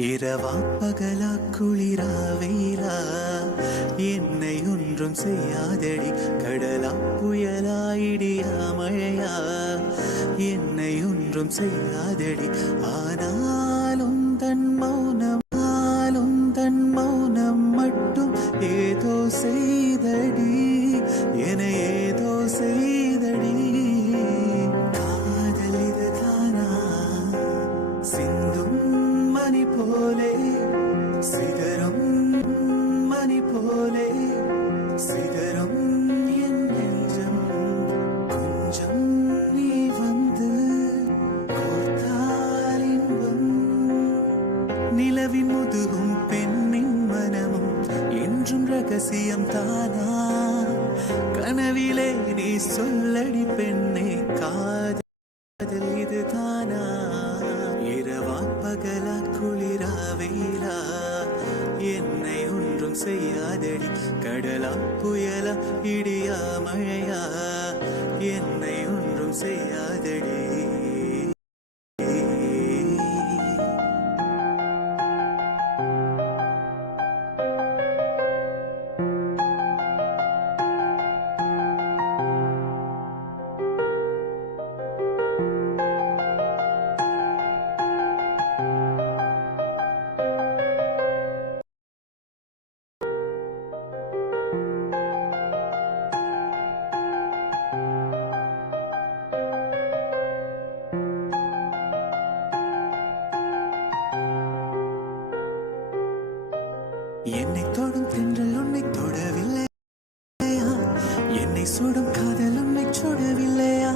இரவா பகலா குளிரா வெயிலா என்னை ஒன்றும் செய்யாதடி. கடலா புயலா இடியா மழையா என்னை ஒன்றும் செய்யாதடி. ஆனாலும் தன் மௌனம் மட்டும் ஏதோ செய்தடி, என ஏதோ செய்தடி. காதல் இதுதானா சிந்தும் மணி போலே, சிதறும் மணி போலே சிதறும் என் நெஞ்சம். கொஞ்சம் நீ வந்து கோர்த்தால் இன்பம். நிலவின் முதுகும் பெண்ணின் மனமும் என்றும் ரகசியம் தானா? கனவிலே நீ சொல்லடி பெண்ணே, காதல் இதுதானா? இரவா பகலா குளிரா வெயிலா என்னை ஒன்றும் செய்யாதடி. கடலா புயலா இடியா மழையா என்னை ஒன்றும் செய்யாதடி. என்னை தொடும் தென்றல் உன்னை தொடவில்லையா? என்னை சுடும் காதல் உன்னை சுடவில்லையா?